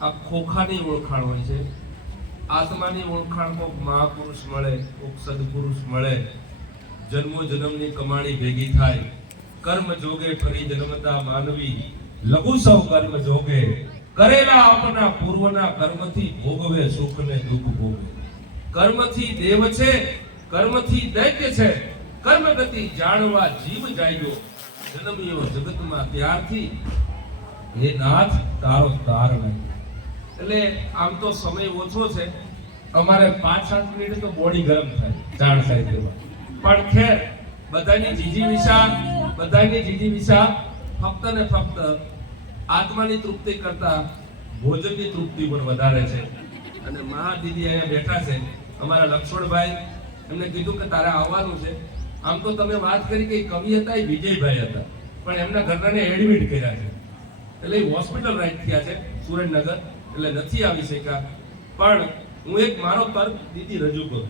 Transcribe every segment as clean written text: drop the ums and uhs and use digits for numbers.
આ ખોખાની ઓળખાણ હોય છે. આત્માની ઓળખાણ કોક મહાપુરુષ મળે, કોક સદપુરુષ મળે, જન્મો જન્મની કમાણી ભેગી થાય, કર્મ જોગે ફરી જન્મતા માનવી, લઘુ સૌ કર્મ જોગે, કરેલા આપના પૂર્વના કર્મથી ભોગવે સુખ ને દુઃખ ભોગવે. કર્મથી દેવ છે, કર્મથી દૈત્ય છે, કર્મ ગતિ જાણવા જીવ જાગ્યો, જન્મ્યો જગતમાં ત્યારથી હે નાથ તારો તાર નહીં. એટલે આમ તો સમય ઓછો છે, અમારે 5-7 મિનિટ તો બોડી ગરમ થાય જાણ સાહિત્યમાં, પણ ખેર બધાની જીજી વિશા ફક્ત ને ફક્ત આત્માની તૃપ્તિ કરતા ભોજનની તૃપ્તિ પણ વધારે છે. અને મહાદીદી અહીંયા બેઠા છે, અમારા લક્ષ્મણભાઈ, એમને કીધું કે તારે આવવાનું છે. આમ તો તમે વાત કરી કે કવિ હતા, એ વિજયભાઈ હતા, પણ એમના ઘરનાને એડમિટ કર્યા છે, એટલે હોસ્પિટલ રાઈટ થયા છે સુરેન્દ્રનગર, એટલે નથી આવી શક્યા. પણ હું એક મારો તર્ક દીદી રજૂ કરું,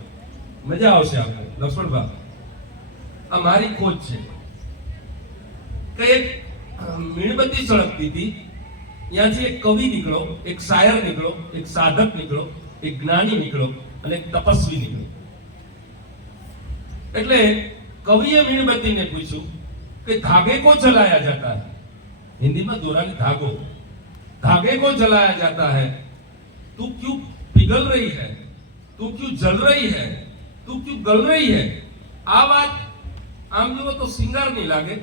મજા આવશે આપણે. લક્ષ્મણભાઈ, આ મારી ખોજ છે કે એક મીણબત્તી સળગતી હતી, ત્યાંથી એક કવિ નીકળો, એક શાયર નીકળો, એક સાધક નીકળો, એક જ્ઞાની નીકળો અને એક તપસ્વી નીકળો. એટલે કવિએ મીણબત્તીને પૂછ્યું કે धागे को जलाया जाता है, हिंदी में दोहरानी धागो, धागे को जलाया जाता है, तू क्यों पिघल रही है, तू क्यों जल रही है, तू क्यों गल रही है. આ વાત આમ જો તો સિંગાર નહીં લાગે,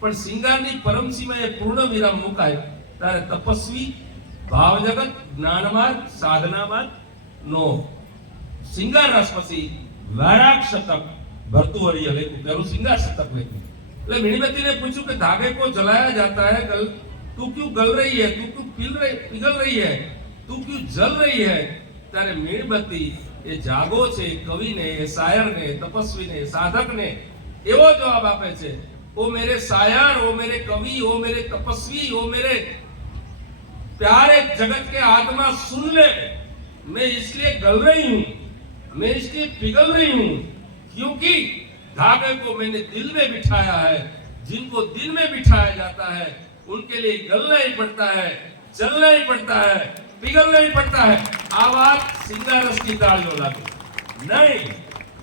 પણ સિંગારની પરમ સીમાએ પૂર્ણ વિરામ મુકાય ત્યારે તપસ્વી, ભાવ જગત, જ્ઞાનમાર્ગ, સાધનામાર્ગ નો સિંગાર રસ પછી વૈરાગ શતક ભર્તુહરિએ લખ્યું, પેલું સિંગાર શતક લખ્યું. એટલે મીણબત્તીને પૂછ્યું કે धागे को जलाया जाता है, तू क्यों गल रही है, तू क्यों पिघल रही है, तू क्यों जल रही है. ત્યારે મીણબત્તી એ જાગો છે, કવિને, શાયરને, તપસ્વીને, સાધકને એવો જવાબ આપે છે, ओ मेरे शायर, ओ मेरे कवि, ओ मेरे तपस्वी, ओ मेरे प्यारे जगत के आत्मा सुन ले, मैं इसलिए गल रही हूं, मैं इसलिए पिघल रही हूं क्योंकि धागे को मैंने दिल में बिठाया है. जिनको दिल में बिठाया जाता है उनके लिए गलना ही पड़ता है, जलना ही पड़ता है, पिघलना ही पड़ता है. आ बात सिंगारस की तालियों लागे नहीं,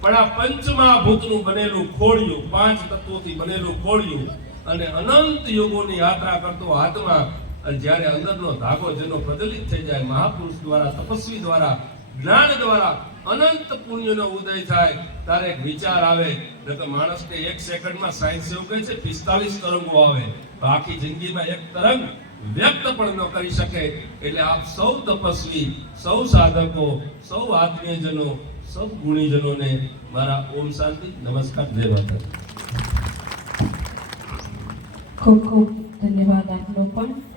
પણ આ પંચમહાભૂતનું બનેલું ખોડિયું, 5 તત્વોથી બનેલું ખોડિયું અને અનંત યુગોની યાત્રા કરતો આત્મા, અને જ્યારે અંદરનો ધાગો જેનો પ્રજ્વલિત થઈ જાય મહાપુરુષ દ્વારા, તપસ્વી દ્વારા, જ્ઞાન દ્વારા અનંત પુણ્યનો ઉદય થાય, ત્યારે એક વિચાર આવે કે માણસને 1 સેકન્ડમાં સાયન્સ એવું કહે છે 45 તરંગો આવે, આખી જિંદગીમાં એક તરંગ વ્યક્ત પણ ન કરી શકે. એટલે આપ સૌ તપસ્વી, સૌ સાધકો, સૌ આત્મીયજનો, સૌ ગુણીજનોને મારા ઓમ શાંતિ, નમસ્કાર, જય માતા. ખૂબ ખૂબ ધન્યવાદ આપનો પણ.